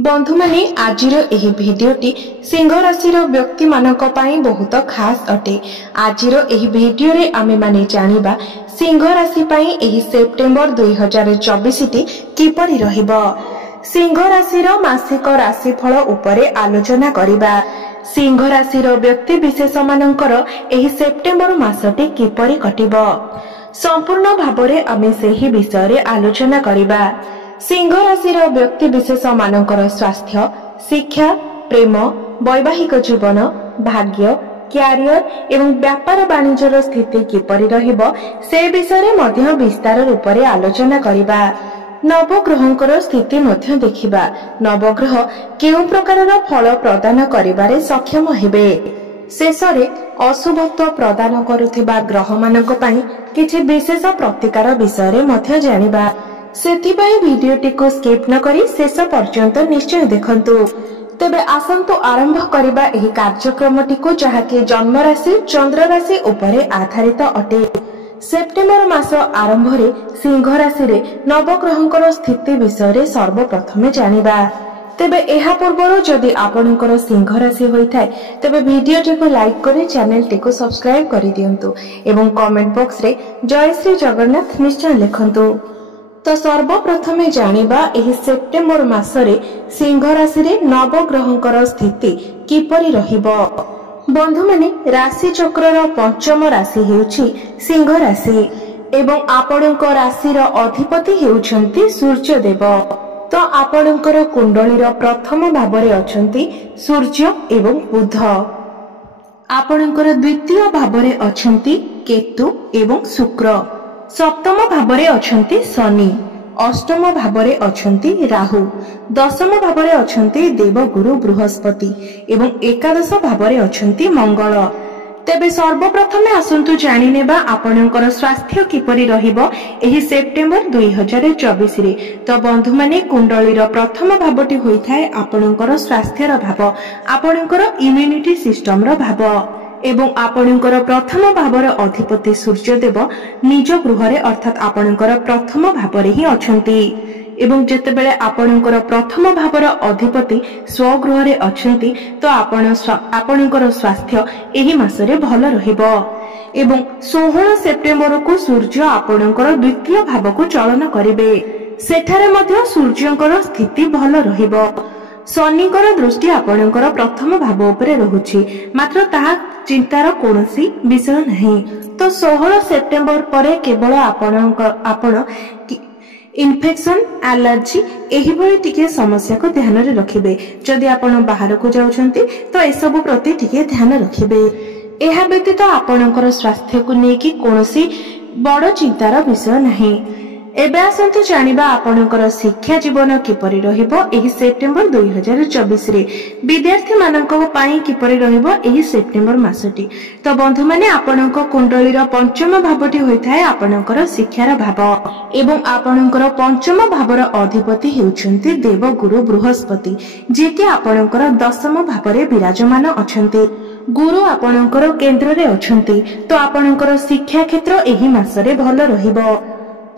बंधु माने आजिर एही भिडियोटी सिंह राशि व्यक्ति मानक पाई बहुत खास अटे। आजिर एही भिडियो रे आमे माने जानिबा सिंह राशि पाई एही सेप्टेम्बर 2024 टी किपरि रहिबो। सिंह राशि मासिक राशिफल उपरे आलोचना करिबा। सिंह राशि व्यक्ति विशेष मानकर एही सेप्टेम्बर मासटी किपरि कटिबो संपूर्ण भाबरे आमे सेही विषय रे आलोचना करिबा। सिंह राशि व्यक्ति विशेष मानकर स्वास्थ्य, शिक्षा, प्रेम, वैवाहिक जीवन, भाग्य, क्यारियर एवं व्यापार वाणिज्यर स्थिति किपरि रहिबो से विषय रे मध्य विस्तार रूप रे आलोचना करिबा। नवग्रहंकर स्थिति मध्य देखिबा। नवग्रह केउ प्रकारर फल प्रदान करिबारे सक्षम हेबे। शेषरे अशुभत्व प्रदान करुथिबा ग्रह मानक पई किछि विशेष प्रतिकार विषय रे मध्य जानिबा। सेथिबाई भिडियोटी को स्किप न करी शेष पर्यंत निश्चय देखंतु। तेबे आसंतु आरंभ करिबा एही कार्यक्रमटी को जहाके जन्म राशि चंद्र राशि उपरे आधारित अटे। सेप्टेम्बर मास आरंभ रे सिंह राशि रे नवग्रहंकर स्थिति विषय रे सर्वप्रथमे जानिबा। तेबे एहा पूर्वरो जदि आपनकर सिंह राशि होइथाय तेबे भिडियोटी को लाइक करी चैनल टी को सब्सक्राइब करि दियंतु एवं कमेंट बॉक्स रे जय श्री जगन्नाथ निश्चय लिखंतु। तो सर्वप्रथमे जानिबा एही सेप्टेम्बर मासरे सिंह राशि रे नवग्रहंकर स्थिति किपरि रहिबो। बंधु माने राशि चक्रर पंचम राशि हेउछि सिंह राशि एवं आपणक राशि रो अधिपति हेउछंती सूर्य देव। तो आपणकर कुंडलीर प्रथम भावरे अछंती सूर्य एवं बुध। आपणकर द्वितीय भावरे अछंती केतु एवं शुक्र। सप्तम भावरे अछंती शनि। अष्टम भावरे अछंती राहु। दशम भावरे अछंती देवगुरु बृहस्पति एवं एकादश भावरे अछंती मंगल। तेबे सर्वप्रथमे आसंतु जानि नेबा आपनकर स्वास्थ्य किपरि रहिबो एही सेप्टेम्बर 2024 रे। तो बंधु माने कुंडलीर प्रथम भावटी होइथाय आपनकर स्वास्थ्यर भाव, आपनकर इम्यूनिटी सिस्टम रो भाव एवं आपणकर प्रथम भावर अधिपति सूर्यदेव निज गृहरे अर्थात आपणकर प्रथम भावरे ही अछंती एवं जेतेबेले आपणकर प्रथम भावर अधिपति स्वगृहरे अछंती तो आपणकर स्वास्थ्य एही मासरे भल रहिबो। एवं 16 सेप्टेम्बर को सूर्य आपणकर द्वितीय भाव को चलन करिवे। सेठारे मध्य सूर्यंकर स्थिति भल रहिबो। शनिकर दृष्टि आपणकर प्रथम भाव उपरे रहुछि, मात्र ताहा चिंतार कोनोसी विषय नहीं। तो 16 सेप्टेम्बर परे केवल आपण इन्फेक्शन, एलर्जी एही भली टिके समस्या को ध्यान रे रखिबे। जदि आपण बाहर को जाउछंती तो ए सब प्रति टिके ध्यान रखिबे। एहा व्यतीत आपणकर स्वास्थ्य को नेकी कोनोसी बड़ चिंतार विषय नहीं। एबे आसंतु जानिबा आपणकर शिक्षा जीवन किपरि रहिबो एही सेप्टेम्बर 2024 रे। विद्यार्थी मानक पाई किपरि रहिबो एही सेप्टेम्बर मासटी। तो बंधु माने आपणक कुंडलीर पंचम भावटी होइथाय आपणकर शिक्षार भाव एवं आपणकर पंचम भावर अधिपति हेउछंती देवगुरु बृहस्पति, जे कि आपणकर दशम भावरे विराजमान अछंती। गुरु आपणकर केंद्र रे अछंती। तो आपणकर शिक्षा क्षेत्र एही मासरे भल रहिबो।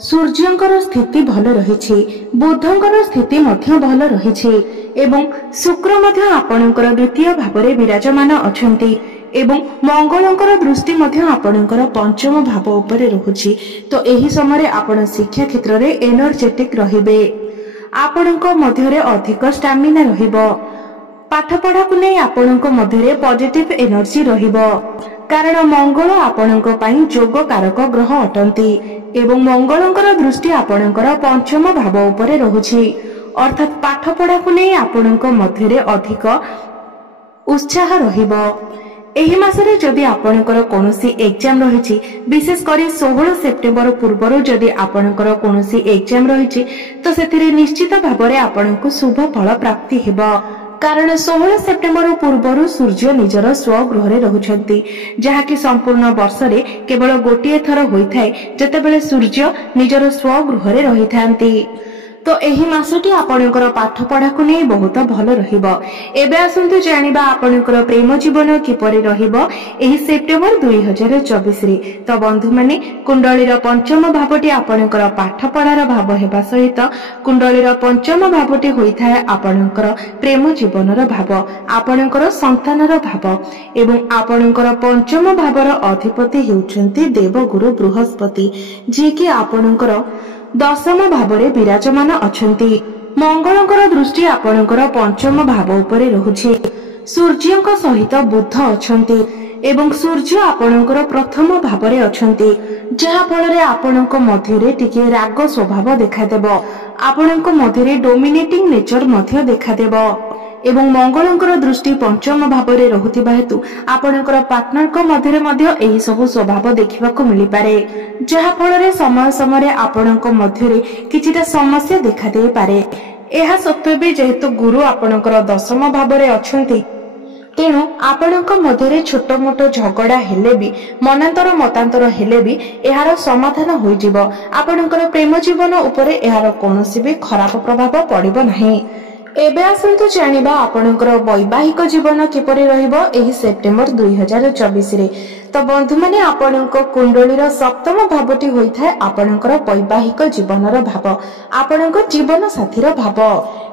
सूर्यंकर स्थिति भल रहिछि, बुधंकर स्थिति मध्य भल रहिछि एवं शुक्र मध्य आपणकर द्वितीय भावरे विराजमान अछंती एवं मंगलंकर दृष्टि मध्य आपणकर पंचम भाव उपरे रहुछि। तो एही समय आपण शिक्षा क्षेत्र रे एनर्जेटिक रहिबे। आपणक मध्य रे अधिक स्टैमिना रहिबो। पाठ पढ़ा को नै आपणक मध्य रे पॉजिटिव एनर्जी रहिबो, कारण मंगल आपणक पई जोग कारक ग्रह अटंती एवं मंगलंकर दृष्टि आपणकर पंचम भाव उपरे रहुछि। अर्थात पाठ पढ़ा को नै आपणक मध्य रे अधिक उत्साह रहिबो। एही मासरे जदि आपणकर कोनोसी एग्जाम रहिछि, विशेष करी 16 सेप्टेम्बर पूर्वरो जदि आपणकर कोनोसी एग्जाम रहिछि तो सेथिरे निश्चित भाबरे आपणको शुभ फल प्राप्ति हेबो। कारण 16 सेप्टेम्बर पूर्वरु सूर्य निजर स्वगृह रे रहुछंती, जहाकि संपूर्ण वर्ष रे केवल गोटिए थर होइथाय जेतेबेले सूर्य निजर स्वगृह रे रहिथांती। तो एही मासटी आपणकर पाठ पढ़ा को नहीं बहुत भल रहिबो। एबे आसंतु जानिबा आपणकर प्रेम जीवन किपरि रहिबो एही सेप्टेम्बर 2024 रे। तो बंधु माने कुंडलीर पंचम भावटी आपणकर पाठ पढ़ार भाव हेबा सहित कुंडलीर पंचम भावटी होइथाय आपणकर प्रेम जीवनर भाव, आपणकर संतानर भाव एवं आपणकर पंचम भावर अधिपति हेउचंती देवगुरु बृहस्पति, जे कि आपणकर दशम भावरे विराजमान अछंती। मंगलंकर दृष्टि आपणकर पंचम भाव उपरे रहुछि। सूर्यंक सहित बुध अछंती एवं सूर्य आपणकर प्रथम भावरे अछंती, जहा फଳରେ आपणक मध्यरे टिके राग स्वभाव देखादेबो, आपणक मध्यरे डोमिनेटिंग नेचर मध्य देखादेबो एवं मंगलंकर दृष्टि पंचम भावरे रहुतिबा हेतु आपणकर पार्टनर को मध्यरे मध्य एही सब स्वभाव देखिबाको मिलि पारे, जहा फଳରେ समय समय आपणक मध्यरे किछिटा समस्या देखा दे पारे। एहा सत्वे भी जेहेतु गुरु आपणकर दशम भावरे अछंती, तेणु आपणक मध्यरे छोट मोट झगड़ा हेले भी मनांतर मतांतर हेले भी एहार समाधान होई जिवो। आपणकर प्रेम जीवन उपरे एहार कोनोसी भी खराब प्रभाव पड़िबो नाही। एबे आसंतु जानिबा आपणकर वैवाहिक जीवन किपरि रहिबो एही सेप्टेम्बर 2024 रे। तो बंधु माने आपणक कुंडलीर सप्तम भावटी होइथाय आपणकर वैवाहिक जीवनर भाव, आपणक जीवन साथीर भाव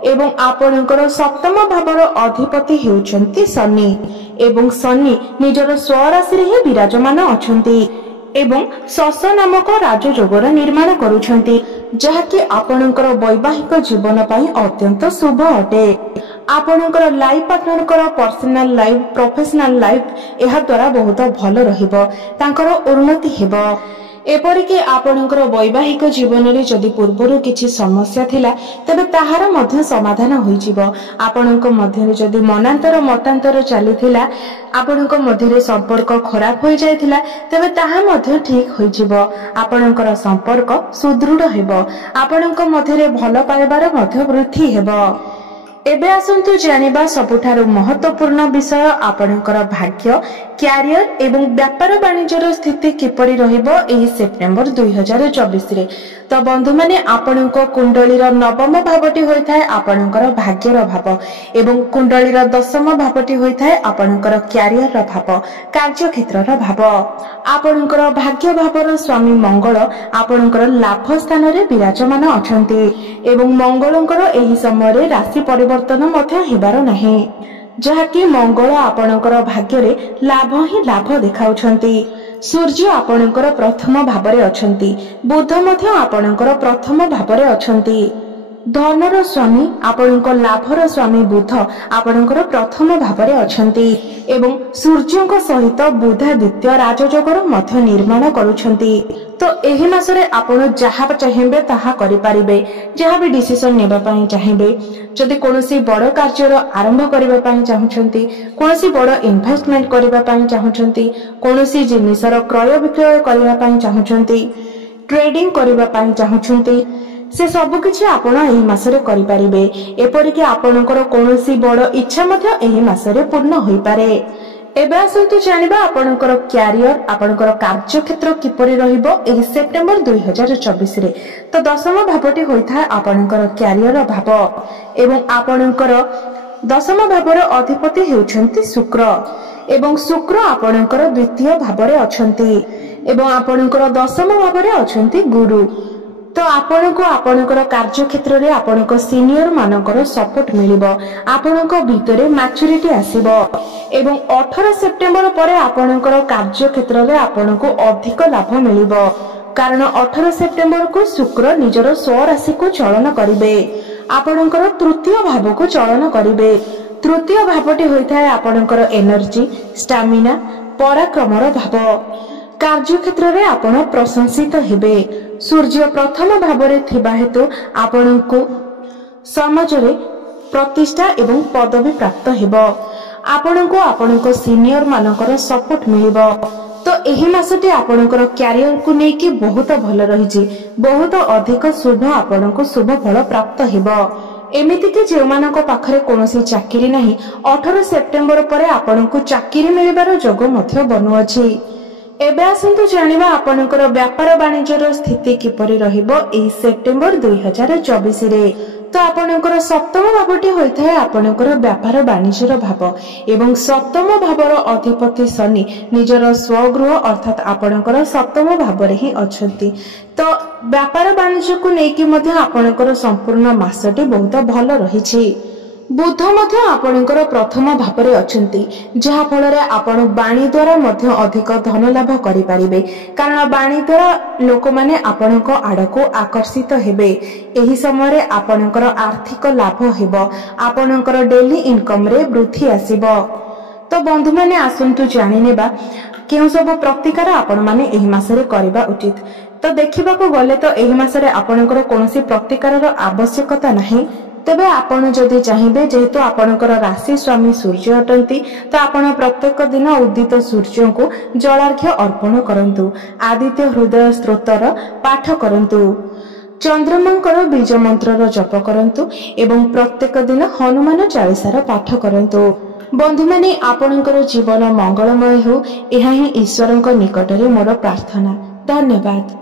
एवं आपणकर सप्तम भावर अधिपति हेउचंती शनि एवं शनि निजर स्वराशि रे ही विराजमान अछंती एवं शश नामक राजयोगर निर्माण करूछंती, जहाँकि आपणकर वैवाहिक जीवन पाई अत्यंत शुभ अटे। आपणकर life partner personal life professional life एहा द्वारा बहुत भल रहिबो, तांकर उन्नति हेबो। एपरिके आपणकर वैवाहिक जीवन रे जदि पूर्वरु किछि समस्या थिला तबे ताहार मध्य समाधान होई जिवो। आपणक मध्य रे जदि मनांतर मतांतर चलीथिला, आपणक मध्य रे संपर्क खराब होई जायथिला तबे ताहा मध्य ठीक होई जिवो। आपणकर संपर्क सुदृढ़ हेबो, आपणक मध्य रे भल पाइबार मध्य वृद्धि हेबो। एबे आसंतु जानिबा सबुठारु महत्वपूर्ण विषय आपणकर भाग्य, क्यारियर एवं व्यापार वाणिज्यर स्थिति किपरि रहिबो एही सेप्टेम्बर 2024 रे। तो बंधु माने आपणक कुंडलीर नवम भावटी होइथाय आपणकर भाग्यर भाव एवं कुंडलीर दशम भावटी होइथाय आपणकर क्यारियर भाव, कार्य क्षेत्रर भाव। आपणकर भाग्य भावर स्वामी मंगल आपणकर लाभ स्थान रे विराजमान अछंती एवं मंगलंकर एही समय रे राशि परिवर्तन मध्य हेबार नाही, जहाँकि मंगल आपणकर भाग्य रे लाभ ही लाभ देखाउछंती। सूर्य आपणकर प्रथम भावरे अछंती, बुध मध्य आपणकर प्रथम भावरे अछंती। धनर स्वामी आपणक लाभर स्वामी बुध आपणकर प्रथम भावरे अछंती एवं सूर्यंक सहित बुध द्वितीय राजयोगर मध्य निर्माण करूछंती। तो एही मासरे आपण जहा चाहिबे ताहा करि पारिबे, जहा भी डिसिजन नेबा पई चाहिबे, जदि कोनोसी बड़ कार्यर आरंभ करिबा पई चाहुछंती, कोनोसी बड़ इन्वेस्टमेंट करिबा पई चाहुछंती, कोनोसी जिनिसर क्रय विक्रय करिबा पई चाहुछंती, ट्रेडिंग करिबा पई चाहुछंती, से सब किछि आपण एही मासरे करि पारिबे। एपरिके आपणकर कोनोसी बड़ इच्छा मध्य एही मासरे पूर्ण होई पारे। एबे आसंतु जानिबा आपणकर क्यारियर, आपणकर कार्य क्षेत्र किपरि रहिबो एही सेप्टेम्बर 2024 रे। तो दशम भावटी होइथा आपणकर क्यारियर भाव एवं आपणकर दशम भावर अधिपति हेउछंती शुक्र एवं शुक्र आपणकर द्वितीय भावरे अछंती एवं आपणकर दशम भावरे अछंती गुरु। तो आपनको आपणकर कार्य क्षेत्र रे आपणक सीनियर मानकर सपोर्ट मिलिबो, आपणक भितरे मैच्योरिटी आसीबो एवं 18 सेप्टेम्बर परे आपणकर कार्य क्षेत्र रे आपणको अधिक लाभ मिलिबो, कारण 18 सेप्टेम्बर को शुक्र निजर स्वराशि को चलन करिवे, आपणकर तृतीय भाव को चलन करिवे। तृतीय भावटी होइथाय आपणकर एनर्जी, स्टामिना, पराक्रमर भाव। कार्य क्षेत्र रे आपण प्रशंसित हेबे। सूर्य प्रथम भावरे थिबा हेतु आपणको समाज रे प्रतिष्ठा एवं पदवी प्राप्त हेबो, आपणको आपणको सीनियर मानकर सपोर्ट मिलिबो। तो एही मासटी आपणकर क्यारियर को नेकी बहुत भल रहिछि, बहुत अधिक शुभ आपणको शुभ फल प्राप्त हेबो। एमिति कि जे मानक पाखरे कोनोसी चाकरी नाही, 18 सेप्टेम्बर परे आपणको चाकरी मिलिबार जोग मध्य बनु अछि। एबे आसंतु जानिबा आपनकर व्यापार वाणिज्यर स्थिति किपरि रहिबो एही सेप्टेम्बर 2024 रे। तो आपनकर सप्तम भावटी होइथाय आपनकर व्यापार वाणिज्यर भाव एवं सप्तम भावर अधिपति शनि निजर स्वगृह अर्थात आपनकर सप्तम भाव रे ही अछंती। तो व्यापार वाणिज्य को नेकी मध्ये आपनकर संपूर्ण मासटी बहुत भल रहिछि। बुध मध्य आपणकर प्रथम भाव में अछंती जहा फल आपण वाणी द्वारा मध्य अधिक धन लाभ करि पारिबे कारण वाणी द्वारा लोक माने आपणक आड़को आकर्षित हेबे। एही समय रे आपणकर आर्थिक लाभ हेबो आपणकर डेली इनकम रे वृद्धि आसीबो। तो बंधु माने आसंतु जानि नेबा केउ सब प्रतिकार आपण माने एही मासरे करबा उचित। तो देखिबा को गले तो एही मासरे आपणकर कोनोसी प्रतिकारर आवश्यकता नाही। तेबे आपण जदि चाहिए जेहेतु आपणकर राशि स्वामी सूर्य अटंती तो आपण प्रत्येक दिन उदित सूर्य को जलार्घ्य अर्पण करंतु आदित्य हृदय स्तोत्र पाठ करंतु चंद्रमांकर बीज मंत्र जप करंतु एवं प्रत्येक दिन हनुमान चालीसार पाठ करंतु। बंधु माने आपणकर जीवन मंगलमय हो एहा ही ईश्वरଙ୍କ निकटरे मोर प्रार्थना। धन्यवाद।